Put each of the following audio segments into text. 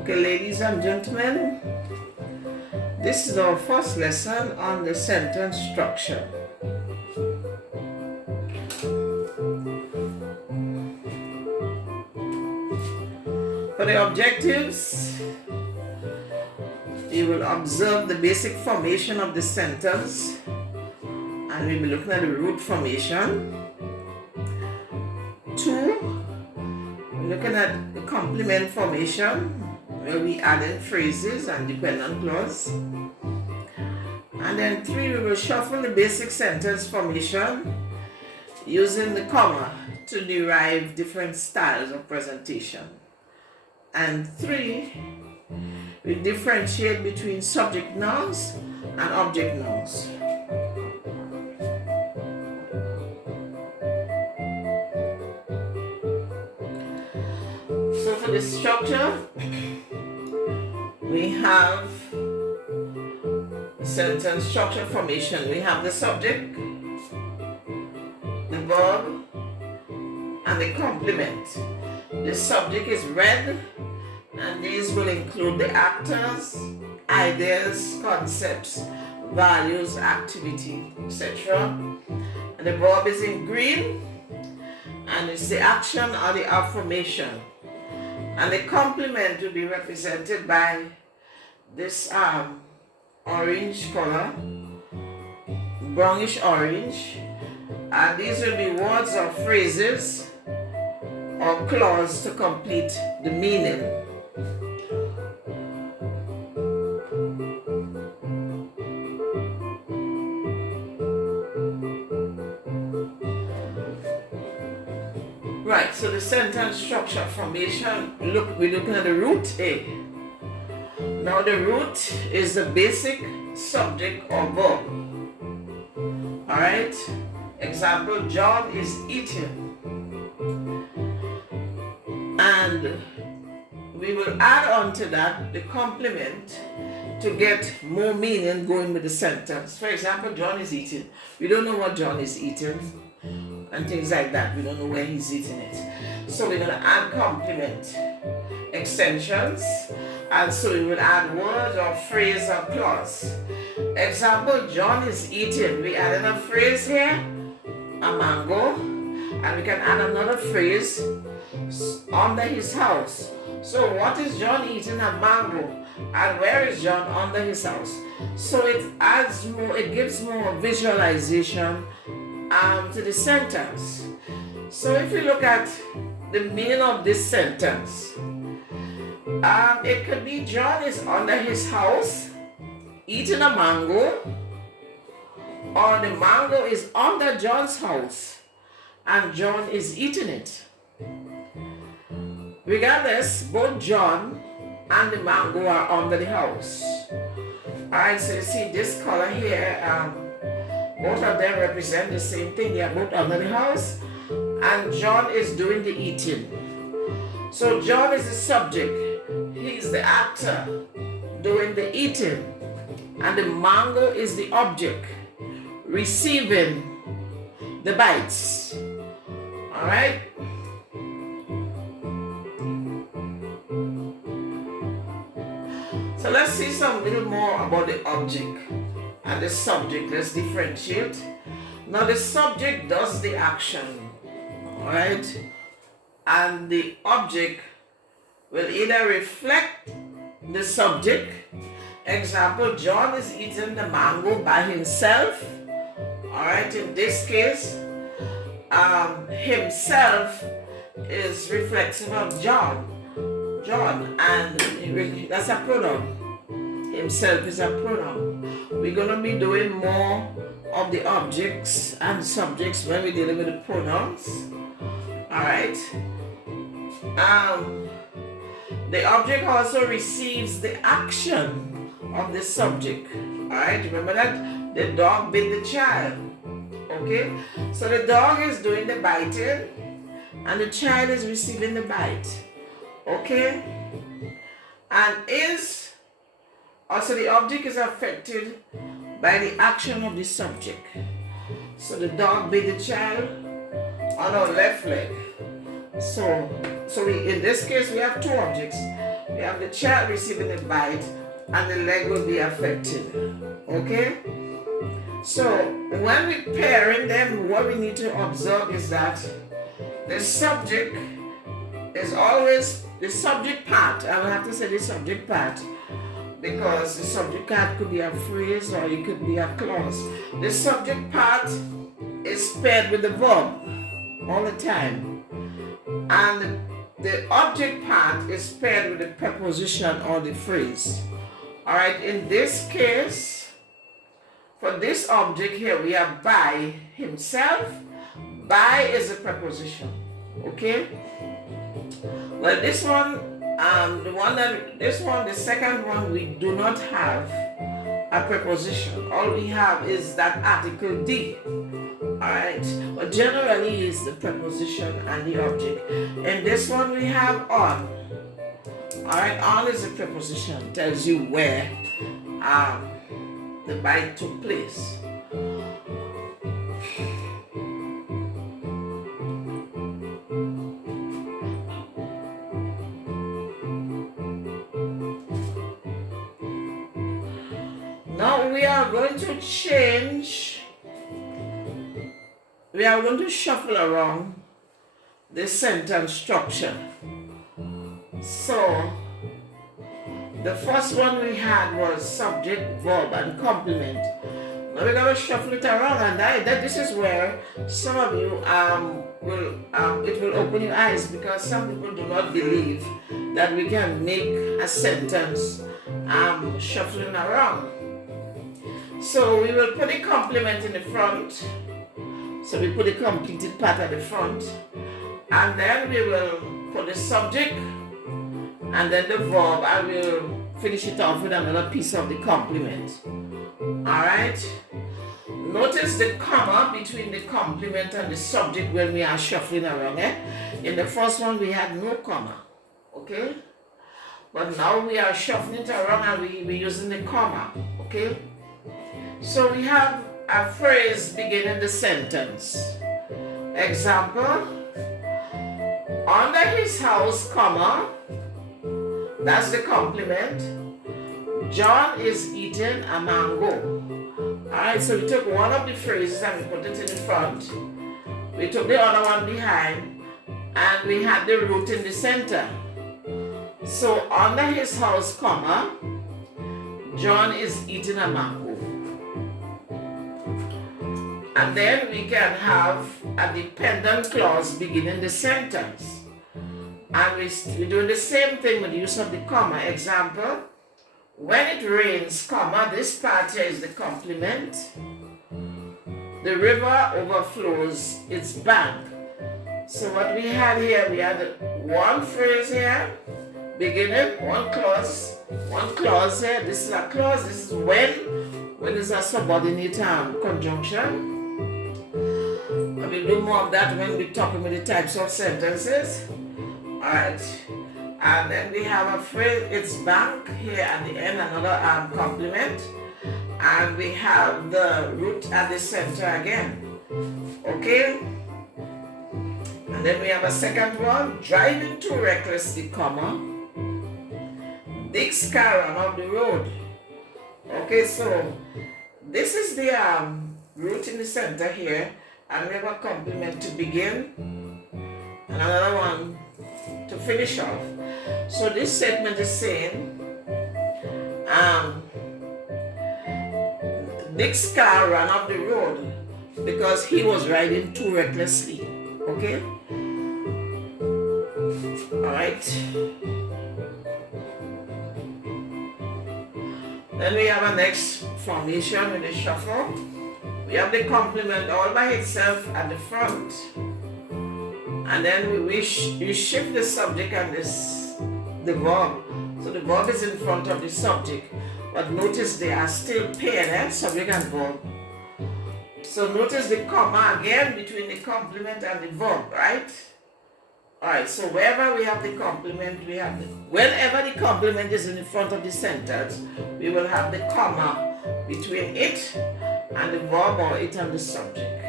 Okay, ladies and gentlemen, this is our first lesson on the sentence structure. For the objectives, you will observe the basic formation of the sentence, and we'll be looking at the root formation. 2, we're looking at the complement formation, where we add in phrases and dependent clause. And then 3, we will shuffle the basic sentence formation using the comma to derive different styles of presentation. And 3, we differentiate between subject nouns and object nouns. So for the structure, we have sentence structure formation. We have the subject, the verb, and the complement. The subject is red, and these will include the actors, ideas, concepts, values, activity, etc. And the verb is in green, and it's the action or the affirmation. And the complement will be represented by this orange color, brownish orange, and these will be words or phrases or clause to complete the meaning. Right, so the sentence structure formation, we're looking at the root A. Now the root is the basic subject or verb. Alright, example, John is eating. And we will add on to that the complement to get more meaning going with the sentence. For example, John is eating. We don't know what John is eating and things like that. We don't know where he's eating it. So we're going to add complement extensions, and so we will add words or phrase or clause. Example, John is eating. We added a phrase here, a mango, and we can add another phrase, under his house. So what is John eating? A mango. And where is John? Under his house. So it adds more, it gives more visualization to the sentence. So if you look at the meaning of this sentence, it could be John is under his house eating a mango, or the mango is under John's house and John is eating it. Regardless, both John and the mango are under the house. Alright, so you see this color here, both of them represent the same thing. They are both under the house, and John is doing the eating. So John is the subject, he's the actor doing the eating, and the mango is the object receiving the bites. Alright? So let's see some little more about the object and the subject. Let's differentiate. Now the subject does the action, alright? And the object will either reflect the subject. Example, John is eating the mango by himself. Alright, in this case, himself is reflexive of John, and that's a pronoun. Himself is a pronoun. We're going to be doing more of the objects and subjects when we're dealing with the pronouns. Alright. The object also receives the action of the subject. Alright, remember that the dog bit the child. Okay, so the dog is doing the biting and the child is receiving the bite. Okay, and also the object is affected by the action of the subject. So the dog bit the child on our left leg. So we, in this case, we have two objects. We have the child receiving a bite and the leg will be affected. Okay? So when we pairing them, what we need to observe is that the subject is always the subject part. I will have to say the subject part because the subject part could be a phrase or it could be a clause. The subject part is paired with the verb all the time, and the object part is paired with the preposition or the phrase. All right, in this case, for this object here, we have by himself. By is a preposition. Okay? Well, this one, the second one, we do not have a preposition. All we have is that article D. Alright, but generally is the preposition and the object. In this one we have on. Alright, on is a preposition, tells you where the bite took place. Now we are going to change. We are going to shuffle around the sentence structure. So, the first one we had was subject, verb, and complement. Now we're going to shuffle it around, and this is where some of you it will open your eyes, because some people do not believe that we can make a sentence shuffling around. So we will put a complement in the front. So we put the completed part at the front, and then we will put the subject and then the verb, and we'll finish it off with another piece of the complement. Alright? Notice the comma between the complement and the subject when we are shuffling around. In the first one we had no comma. Okay? But now we are shuffling it around and we're using the comma. Okay? So we have a phrase beginning the sentence. Example, under his house, comma, that's the complement, John is eating a mango. Alright, so we took one of the phrases and we put it in the front. We took the other one behind and we had the root in the center. So under his house, comma, John is eating a mango. And then we can have a dependent clause beginning the sentence. And we're doing the same thing with the use of the comma. Example, when it rains, comma, this part here is the complement. The river overflows its bank. So what we had here, we had one phrase here, beginning, one clause here. This is a clause, this is when it's a subordinate conjunction. We'll do more of that when we're talking about the types of sentences. Alright. And then we have a phrase, it's bank here at the end, another complement. And we have the root at the center again. Okay? And then we have a second one, driving too recklessly, comma, Dick's car ran off the road. Okay, so this is the root in the center here. And we have a complement to begin and another one to finish off. So this statement is saying Dick's car ran off the road because he was riding too recklessly. Okay? Alright. Then we have a next formation with a shuffle. We have the complement all by itself at the front, and then we shift the subject and the verb. So the verb is in front of the subject, but notice they are still paired, subject and verb. So notice the comma again between the complement and the verb, right? Alright, so wherever we have the complement, whenever the complement is in the front of the sentence, we will have the comma between it and the verb or it and the subject.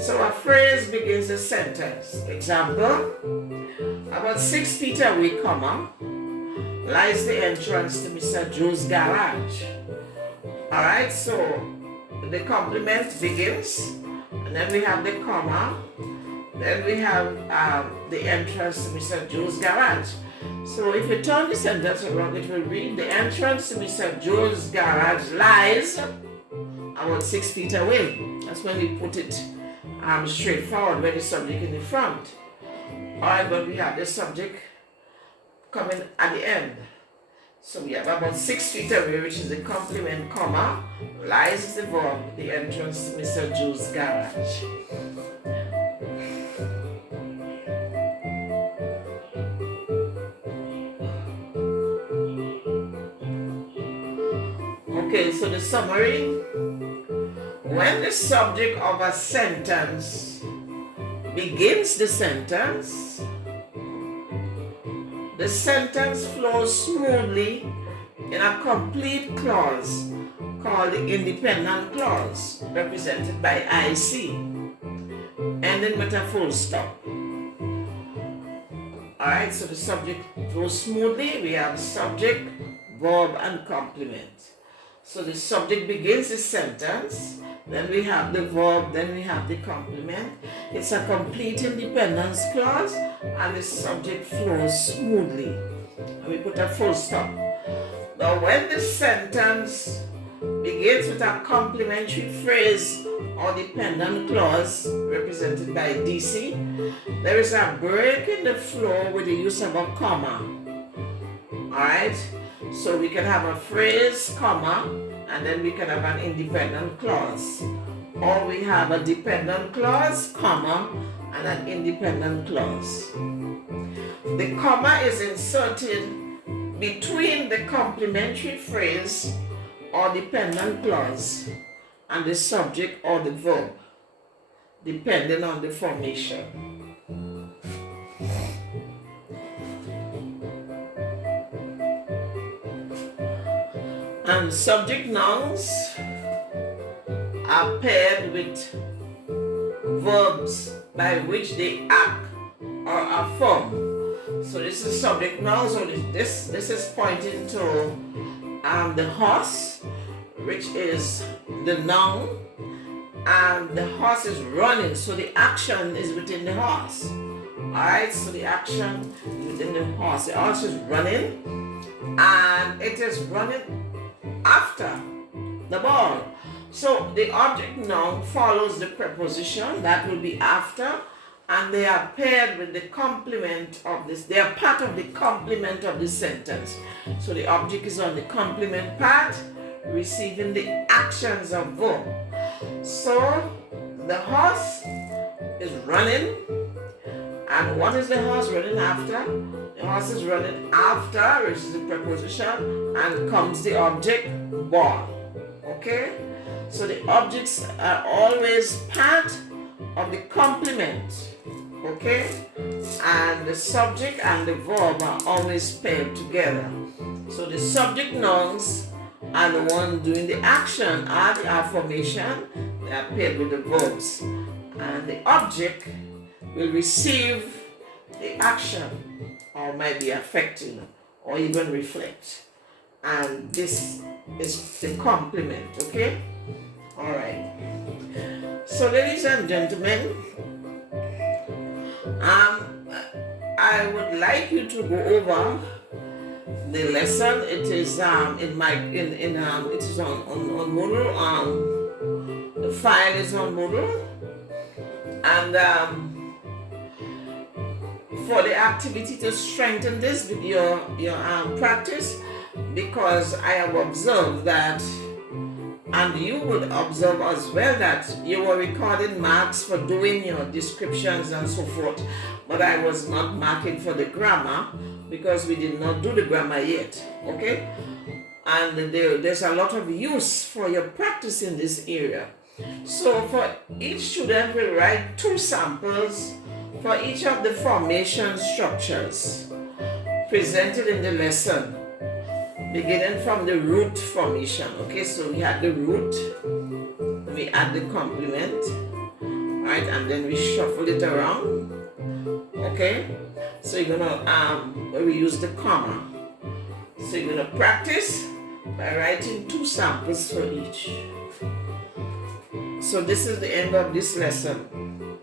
So a phrase begins a sentence. Example, about 6 feet away, comma, lies the entrance to Mr. Joe's garage. Alright, so the complement begins, and then we have the comma, then we have the entrance to Mr. Joe's garage. So if you turn the sentence around, it will read, the entrance to Mr. Joe's garage lies about 6 feet away. That's when we put it straight forward with the subject in the front. Alright, but we have the subject coming at the end. So we have about 6 feet away, which is the complement, comma, lies is the verb, the entrance to Mr. Joe's garage. Okay, so the summary. When the subject of a sentence begins the sentence flows smoothly in a complete clause called the independent clause, represented by IC, ending with a full stop. Alright, so the subject flows smoothly. We have subject, verb, and complement. So the subject begins the sentence, then we have the verb, then we have the complement. It's a complete independence clause, and the subject flows smoothly. And we put a full stop. Now when the sentence begins with a complementary phrase or dependent clause, represented by DC, there is a break in the flow with the use of a comma. Alright? So we can have a phrase, comma, and then we can have an independent clause. Or we have a dependent clause, comma, and an independent clause. The comma is inserted between the complementary phrase or dependent clause and the subject or the verb, depending on the formation. And subject nouns are paired with verbs by which they act or affirm. So this is subject nouns, so this is pointing to the horse, which is the noun, and the horse is running, so the action is within the horse. Alright, so the action is within the horse. The horse is running, and it is running after the ball. So the object noun follows the preposition, that will be after, and they are paired with the complement of this. They are part of the complement of the sentence. So the object is on the complement part, receiving the actions of verb. So the horse is running, and what is the horse running after? The horse is running after, which is the preposition, and comes the object, ball. Okay? So the objects are always part of the complement. Okay? And the subject and the verb are always paired together. So the subject nouns are the one doing the action, are the affirmation, they are paired with the verbs. And the object will receive the action, or might be affecting, or even reflect. And this is the complement, okay? Alright. So ladies and gentlemen, I would like you to go over the lesson. It is it is on Moodle. The file is on Moodle, and for the activity to strengthen this with your practice, because I have observed that, and you would observe as well, that you were recording marks for doing your descriptions and so forth, but I was not marking for the grammar because we did not do the grammar yet, okay? And there's a lot of use for your practice in this area. So for each student, we'll write 2 samples for each of the formation structures presented in the lesson, beginning from the root formation. Okay, so we had the root, we add the complement, right, and then we shuffle it around. Okay, so you're gonna we use the comma. So you're going to practice by writing 2 samples for each. So this is the end of this lesson.